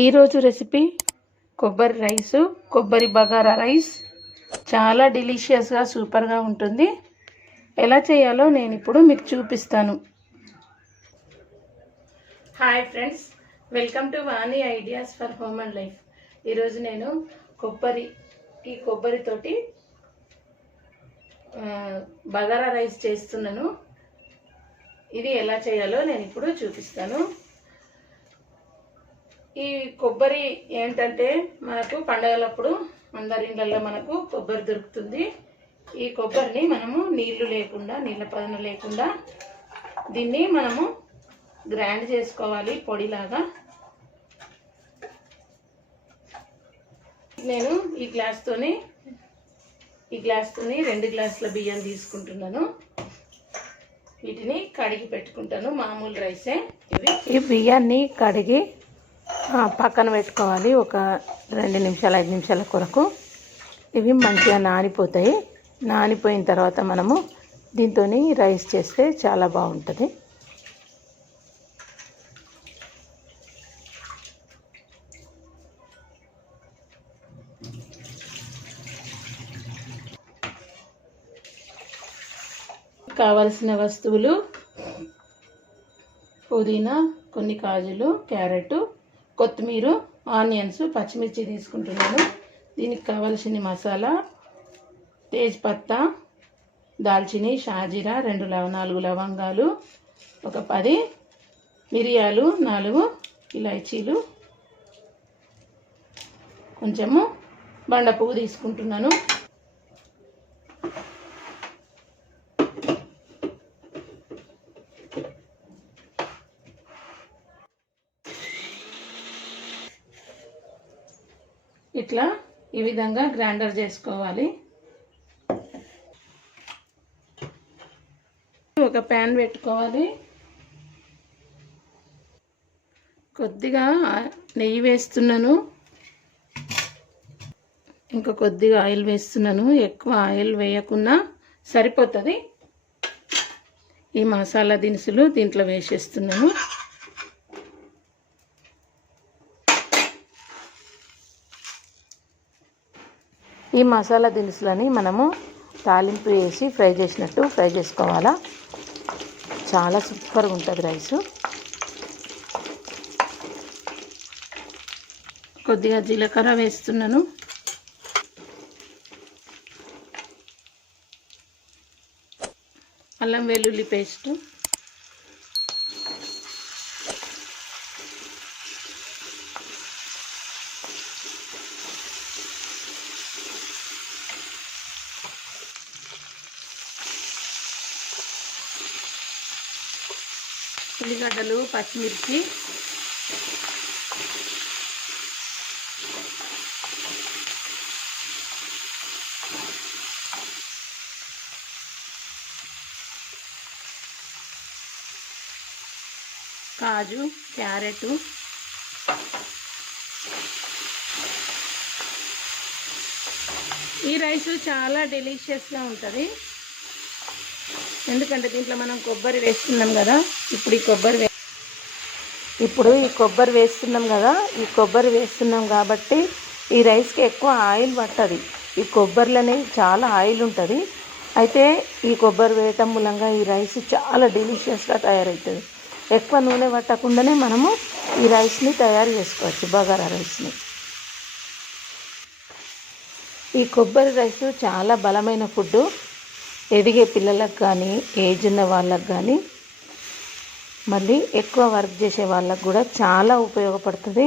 ఈరోజు రెసిపీ కొబ్బరి రైసు, కొబ్బరి బగారా రైస్. చాలా డెలిషియస్గా సూపర్గా ఉంటుంది. ఎలా చేయాలో నేను ఇప్పుడు మీకు చూపిస్తాను. Hi friends, welcome to Vani ideas for home and life. ఈరోజు నేను కొబ్బరితోటి బగారా రైస్ చేస్తున్నాను. ఇది ఎలా చేయాలో నేను ఇప్పుడు చూపిస్తాను. ఈ కొబ్బరి ఏంటంటే మనకు పండగలప్పుడు అందరి ఇళ్ళల్లో మనకు కొబ్బరి దొరుకుతుంది. ఈ కొబ్బరిని మనము నీళ్ళ పదన లేకుండా దీన్ని మనము గ్రైండ్ చేసుకోవాలి పొడిలాగా. నేను ఈ గ్లాస్తోని 2 గ్లాసుల బియ్యం తీసుకుంటున్నాను. వీటిని కడిగి పెట్టుకుంటాను. మామూలు రైసే ఇవి. ఈ బియ్యాన్ని కడిగి పక్కన పెట్టుకోవాలి. ఒక 2 నిమిషాలు 5 నిమిషాల కొరకు ఇవి మంచిగా నానిపోతాయి. నానిపోయిన తర్వాత మనము దీంతో రైస్ చేస్తే చాలా బాగుంటుంది. కావలసిన వస్తువులు: పుదీనా, కొన్ని కాజులు, క్యారెట్, కొత్తిమీర, ఆనియన్స్, పచ్చిమిర్చి తీసుకుంటున్నాను. దీనికి కావలసిన మసాలా: తేజ్పత్తా, దాల్చిని, షాజీరా, 4 లవంగాలు, ఒక 10 మిరియాలు, 4 ఇలాచీలు, కొంచెము బండ పువ్వు తీసుకుంటున్నాను. ఇట్లా ఈ విధంగా గ్రైండర్ చేసుకోవాలి. ఒక ప్యాన్ పెట్టుకోవాలి. కొద్దిగా నెయ్యి వేస్తున్నాను. ఇంకా కొద్దిగా ఆయిల్ వేస్తున్నాను. ఎక్కువ ఆయిల్ వేయకుండా సరిపోతుంది. ఈ మసాలా దినుసులు దీంట్లో వేసేస్తున్నాను. ఈ మసాలా దినుసులని మనము తాలింపు వేసి ఫ్రై చేసినట్టు ఫ్రై చేసుకోవాలా. చాలా సూపర్గా ఉంటుంది రైసు. కొద్దిగా జీలకర్ర వేస్తున్నాను. అల్లం వెల్లుల్లి పేస్ట్, ఉల్లిగడ్డలు, పచ్చిమిర్చి, కాజు, క్యారెట్, ఈ రైస్ చాలా డెలిషియస్గా ఉంటుంది. ఎందుకంటే దీంట్లో మనం కొబ్బరి వేస్తున్నాం కదా. ఇప్పుడు ఈ కొబ్బరి వేస్తున్నాం కాబట్టి ఈ రైస్కి ఎక్కువ ఆయిల్ పట్టదు. ఈ కొబ్బరిలోనే చాలా ఆయిల్ ఉంటుంది. అయితే ఈ కొబ్బరి వేయటం మూలంగా ఈ రైస్ చాలా డెలిషియస్గా తయారవుతుంది. ఎక్కువ నూనె పట్టకుండానే మనము ఈ రైస్ని తయారు చేసుకోవచ్చు, బగారా రైస్ని. ఈ కొబ్బరి రైస్ చాలా బలమైన ఫుడ్. ఎదిగే పిల్లలకు కానీ, ఏజ్ ఉన్న వాళ్ళకు కానీ, మళ్ళీ ఎక్కువ వర్క్ చేసే వాళ్ళకు కూడా చాలా ఉపయోగపడుతుంది.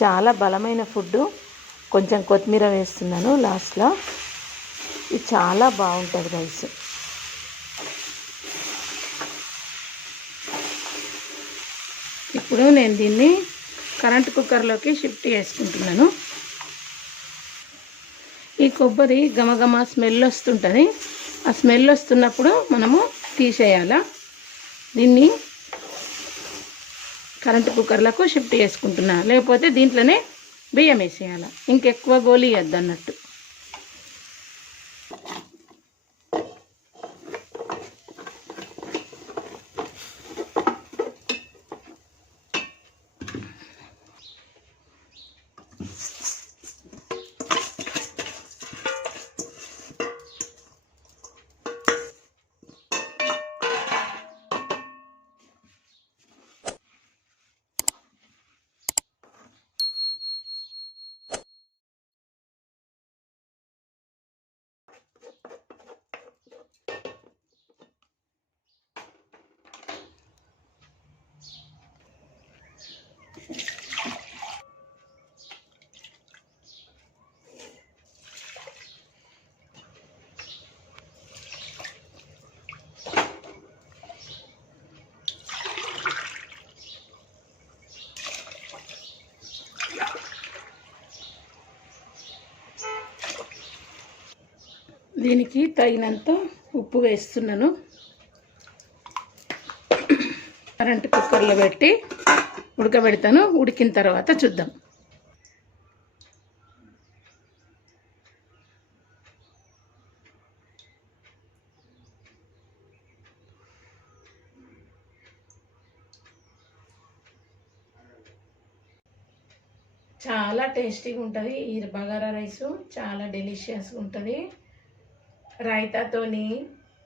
చాలా బలమైన ఫుడ్. కొంచెం కొత్తిమీర వేస్తున్నాను లాస్ట్లో. ఇది చాలా బాగుంటుంది రైస్. ఇప్పుడు నేను దీన్ని కరెంట్ కుక్కర్లోకి షిఫ్ట్ చేసుకుంటున్నాను. ఈ కొబ్బరి గమగమ స్మెల్ వస్తుంటుంది. ఆ స్మెల్ వస్తున్నప్పుడు మనము తీసేయాలా. దీన్ని కరెంటు కుక్కర్లకు షిఫ్ట్ చేసుకుంటున్నా. లేకపోతే దీంట్లోనే బియ్యం వేసేయాలి. ఇంకెక్కువ గోలి ఇవ్వద్దు అన్నట్టు. దీనికి తగినంత ఉప్పు వేస్తున్నాను. కరెంట్ కుక్కర్లో పెట్టి ఉడకబెడతాను. ఉడికిన తర్వాత చూద్దాం. చాలా టేస్టీగా ఉంటుంది ఈ బగారా రైసు. చాలా డెలిషియస్గా ఉంటుంది. రైతాతోని,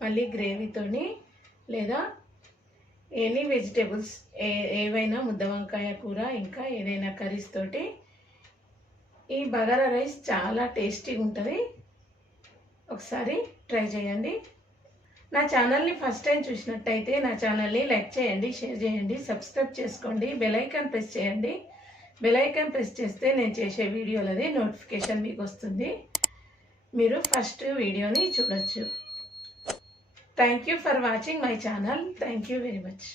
మళ్ళీ గ్రేవీతోని, లేదా ఎనీ వెజిటేబుల్స్ ఏవైనా, ముద్ద వంకాయ కూర, ఇంకా ఏదైనా కర్రీస్ తోటి ఈ బగారా రైస్ చాలా టేస్టీగా ఉంటుంది. ఒకసారి ట్రై చేయండి. నా ఛానల్ని ఫస్ట్ టైం చూసినట్టయితే నా ఛానల్ని లైక్ చేయండి, షేర్ చేయండి, సబ్స్క్రైబ్ చేసుకోండి, బెల్ ఐకాన్ ప్రెస్ చేయండి. బెల్ ఐకాన్ ప్రెస్ చేస్తే నేను చేసే వీడియోలది నోటిఫికేషన్ మీకు వస్తుంది. మీరు ఫస్ట్ వీడియోని చూడొచ్చు. Thank you for watching my channel. Thank you very much.